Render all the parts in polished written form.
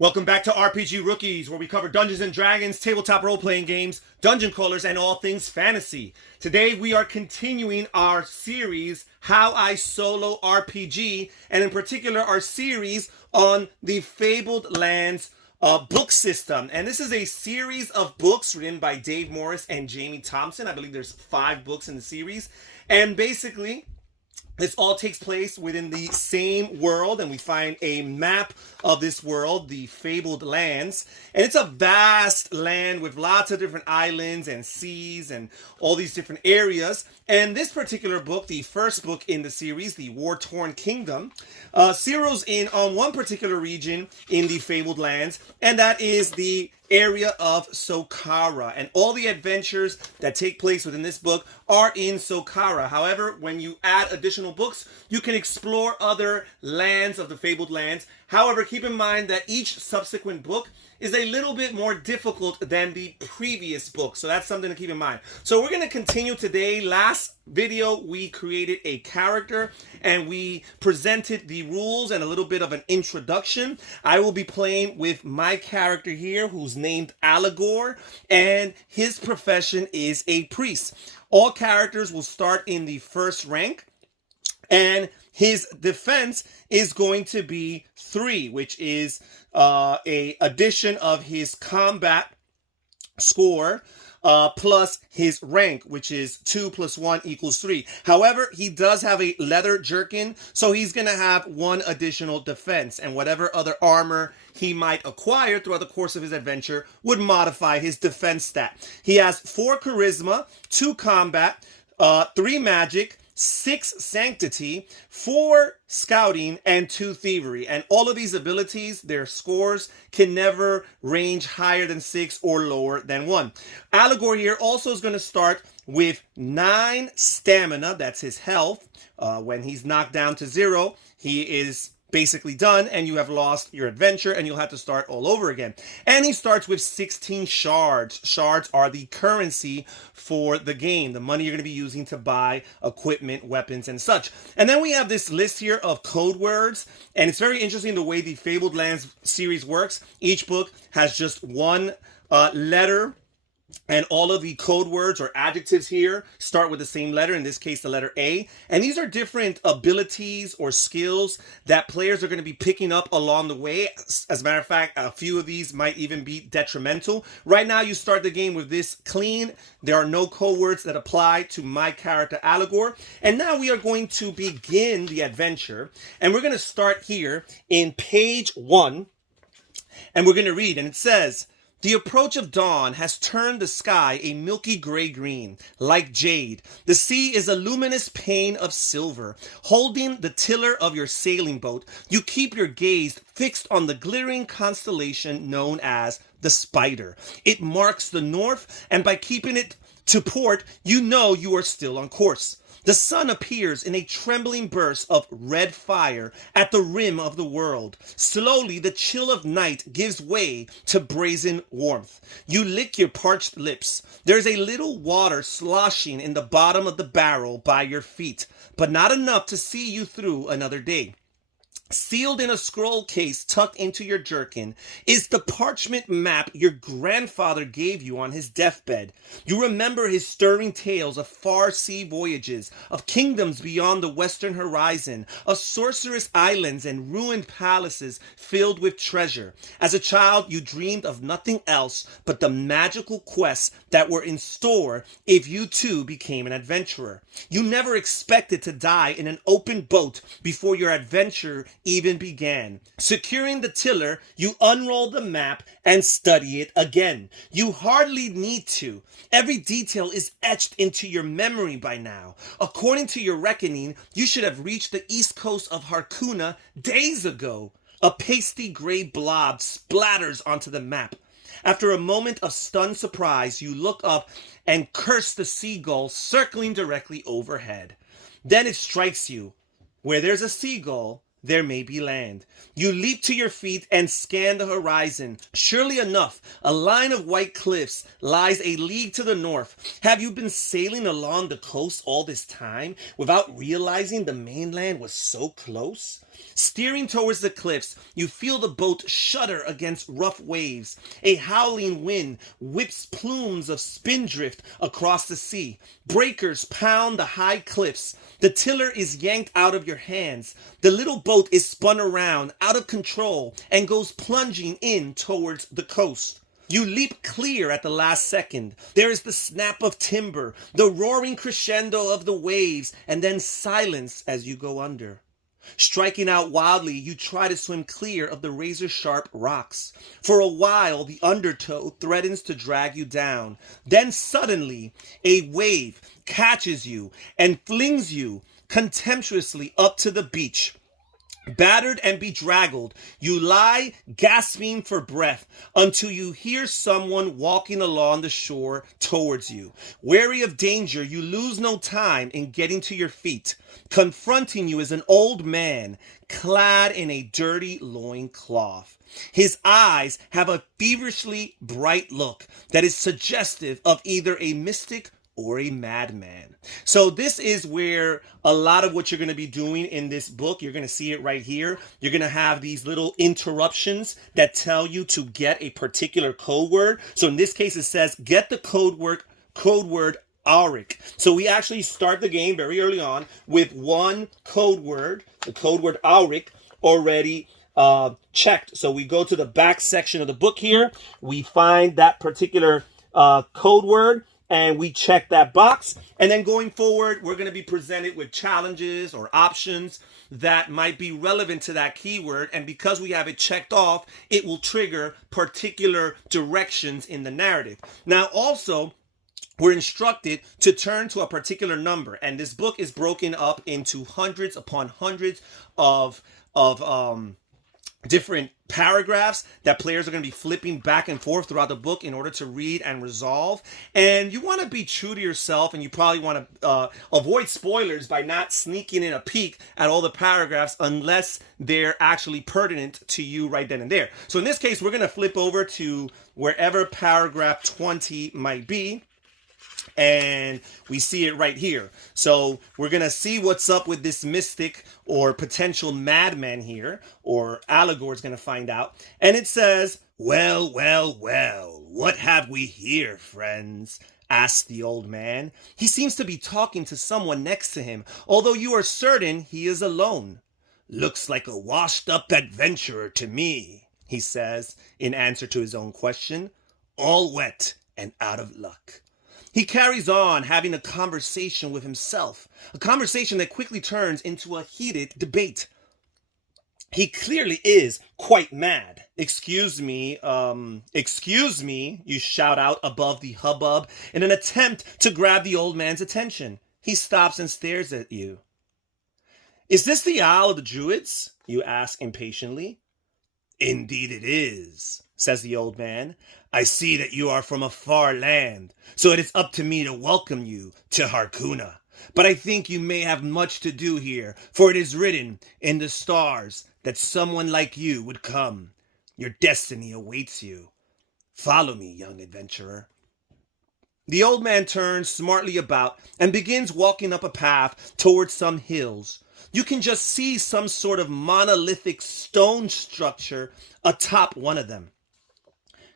Welcome back to RPG Rookies, where we cover Dungeons and Dragons, tabletop role-playing games, dungeon crawlers, and all things fantasy. Today we are continuing our series, How I Solo RPG, and in particular our series on the Fabled Lands book system. And this is a series of books written by Dave Morris and Jamie Thompson. I believe there's 5 books in the series. And basically, this all takes place within the same world, and we find a map of this world, the Fabled Lands. And it's a vast land with lots of different islands and seas and all these different areas. And this particular book, the first book in the series, the War-Torn Kingdom, zeroes in on one particular region in the Fabled Lands, and that is the area of Sokara, and all the adventures that take place within this book are in Sokara. However, when you add additional books, you can explore other lands of the Fabled Lands. However, keep in mind that each subsequent book is a little bit more difficult than the previous book, so that's something to keep in mind. So we're going to continue today. Last video we created a character and we presented the rules and a little bit of an introduction. I will be playing with my character here, who's named Alagor, and his profession is a priest. All characters will start in the first rank, and his defense is going to be 3, which is a addition of his combat score plus his rank, which is 2 + 1 = 3. However, he does have a leather jerkin, so he's going to have 1 additional defense, and whatever other armor he might acquire throughout the course of his adventure would modify his defense stat. He has 4 charisma, 2 combat, 3 magic, 6 sanctity, 4 scouting, and 2 thievery. And all of these abilities, their scores can never range higher than 6 or lower than 1. Alagor here also is going to start with 9 stamina. That's his health. When he's knocked down to 0, he is basically done, and you have lost your adventure, and you'll have to start all over again. And he starts with 16 shards. Shards are the currency for the game, the money you're going to be using to buy equipment, weapons, and such. And then we have this list here of code words, and it's very interesting the way the Fabled Lands series works. Each book has just 1 letter, and all of the code words or adjectives here start with the same letter, in this case the letter A. And these are different abilities or skills that players are going to be picking up along the way. As a matter of fact, a few of these might even be detrimental. Right now you start the game with this clean. There are no code words that apply to my character Alagor. And now we are going to begin the adventure. And we're going to start here in page 1. And we're going to read, and it says, "The approach of dawn has turned the sky a milky gray-green, like jade. The sea is a luminous pane of silver. Holding the tiller of your sailing boat, you keep your gaze fixed on the glittering constellation known as the Spider. It marks the north, and by keeping it to port, you know you are still on course. The sun appears in a trembling burst of red fire at the rim of the world. Slowly, the chill of night gives way to brazen warmth. You lick your parched lips. There's a little water sloshing in the bottom of the barrel by your feet, but not enough to see you through another day. Sealed in a scroll case tucked into your jerkin is the parchment map your grandfather gave you on his deathbed. You remember his stirring tales of far sea voyages, of kingdoms beyond the western horizon, of sorcerous islands and ruined palaces filled with treasure. As a child, you dreamed of nothing else but the magical quests that were in store if you too became an adventurer. You never expected to die in an open boat before your adventure even began. Securing the tiller, you unroll the map and study it again. You hardly need to. Every detail is etched into your memory by now. According to your reckoning, you should have reached the east coast of Harkuna days ago. A pasty gray blob splatters onto the map. After a moment of stunned surprise, you look up and curse the seagull circling directly overhead. Then it strikes you. Where there's a seagull, there may be land. You leap to your feet and scan the horizon. Surely enough, a line of white cliffs lies a league to the north. Have you been sailing along the coast all this time without realizing the mainland was so close? Steering towards the cliffs, you feel the boat shudder against rough waves. A howling wind whips plumes of spindrift across the sea. Breakers pound the high cliffs. The tiller is yanked out of your hands. The little boat is spun around, out of control, and goes plunging in towards the coast. You leap clear at the last second. There is the snap of timber, the roaring crescendo of the waves, and then silence as you go under. Striking out wildly, you try to swim clear of the razor-sharp rocks. For a while, the undertow threatens to drag you down. Then suddenly, a wave catches you and flings you contemptuously up to the beach. Battered and bedraggled, you lie gasping for breath until you hear someone walking along the shore towards you. Wary of danger, you lose no time in getting to your feet. Confronting you is an old man clad in a dirty loincloth. His eyes have a feverishly bright look that is suggestive of either a mystic or a madman. So this is where a lot of what you're going to be doing in this book, you're going to see it right here. You're going to have these little interruptions that tell you to get a particular code word. So in this case, it says, get the code word Auric. So we actually start the game very early on with one code word, the code word Auric, already checked. So we go to the back section of the book here. We find that particular code word, and we check that box. And then going forward, we're going to be presented with challenges or options that might be relevant to that keyword. And because we have it checked off, it will trigger particular directions in the narrative. Now, also, we're instructed to turn to a particular number. And this book is broken up into hundreds upon hundreds of different paragraphs that players are going to be flipping back and forth throughout the book in order to read and resolve. And you want to be true to yourself, and you probably want to avoid spoilers by not sneaking in a peek at all the paragraphs unless they're actually pertinent to you right then and there. So in this case, we're going to flip over to wherever paragraph 20 might be. And we see it right here. So we're going to see what's up with this mystic or potential madman here, or Alagor is going to find out. And it says, well, what have we here, friends? Asked the old man. He seems to be talking to someone next to him, although you are certain he is alone. Looks like a washed-up adventurer to me, he says, in answer to his own question. All wet and out of luck. He carries on having a conversation with himself, a conversation that quickly turns into a heated debate. He clearly is quite mad. Excuse me, you shout out above the hubbub in an attempt to grab the old man's attention. He stops and stares at you. Is this the Isle of the Druids? You ask impatiently. Indeed it is, says the old man. I see that you are from a far land, so it is up to me to welcome you to Harkuna. But I think you may have much to do here, for it is written in the stars that someone like you would come. Your destiny awaits you. Follow me, young adventurer. The old man turns smartly about and begins walking up a path towards some hills. You can just see some sort of monolithic stone structure atop one of them.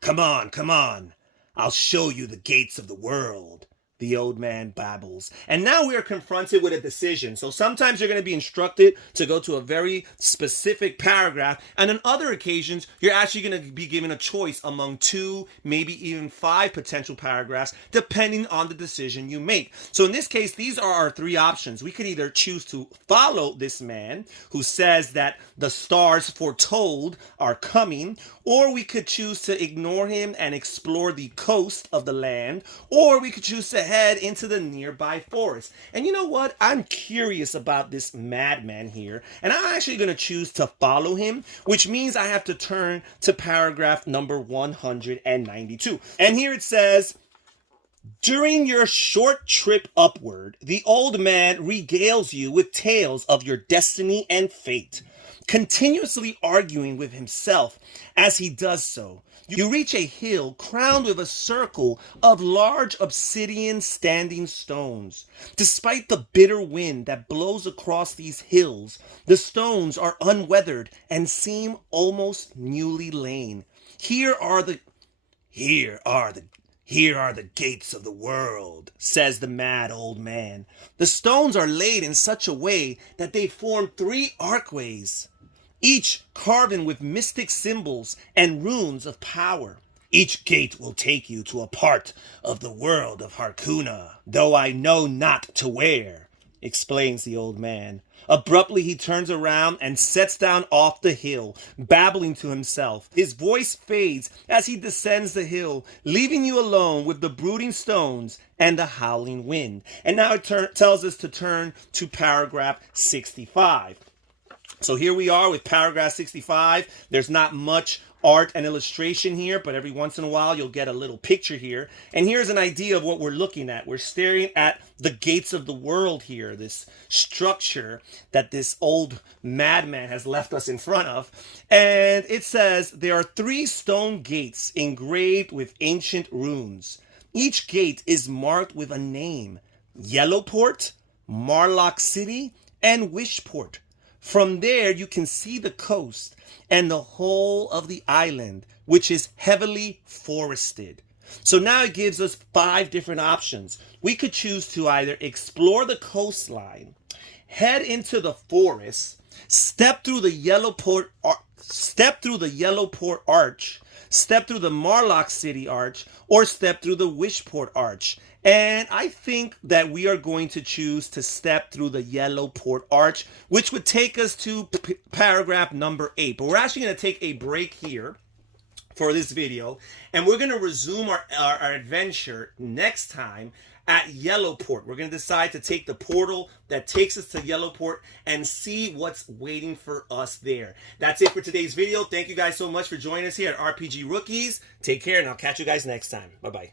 Come on, I'll show you the gates of the world, the old man babbles. And now we are confronted with a decision. So sometimes you're going to be instructed to go to a very specific paragraph, and on other occasions, you're actually going to be given a choice among 2, maybe even 5 potential paragraphs, depending on the decision you make. So in this case, these are our 3 options. We could either choose to follow this man who says that the stars foretold are coming, or we could choose to ignore him and explore the coast of the land, or we could choose to head into the nearby forest. And you know what? I'm curious about this madman here, and I'm actually going to choose to follow him, which means I have to turn to paragraph number 192. And here it says, during your short trip upward, the old man regales you with tales of your destiny and fate. continuously arguing with himself as he does so. You reach a hill crowned with a circle of large obsidian standing stones. Despite the bitter wind that blows across these hills, the stones are unweathered and seem almost newly laid. Here are the gates of the world, says the mad old man. The stones are laid in such a way that they form 3 archways, each carven with mystic symbols and runes of power. Each gate will take you to a part of the world of Harkuna, though I know not to where, explains the old man. Abruptly he turns around and sets down off the hill, babbling to himself. His voice fades as he descends the hill, leaving you alone with the brooding stones and the howling wind. And now it tells us to turn to paragraph 65. So here we are with paragraph 65. There's not much art and illustration here, but every once in a while you'll get a little picture here. And here's an idea of what we're looking at. We're staring at the gates of the world here, this structure that this old madman has left us in front of. And it says there are 3 stone gates engraved with ancient runes. Each gate is marked with a name: Yellowport, Marlock City, and Wishport. From there, you can see the coast and the whole of the island, which is heavily forested. So now it gives us 5 different options. We could choose to either explore the coastline, head into the forest, step through the Yellowport Arch, step through the Marlock City Arch, or step through the Wishport Arch. And I think that we are going to choose to step through the Yellowport Arch, which would take us to paragraph number 8. But we're actually going to take a break here for this video, and we're going to resume our adventure next time at Yellowport. We're going to decide to take the portal that takes us to Yellowport and see what's waiting for us there. That's it for today's video. Thank you guys so much for joining us here at RPG Rookies. Take care, and I'll catch you guys next time. Bye-bye.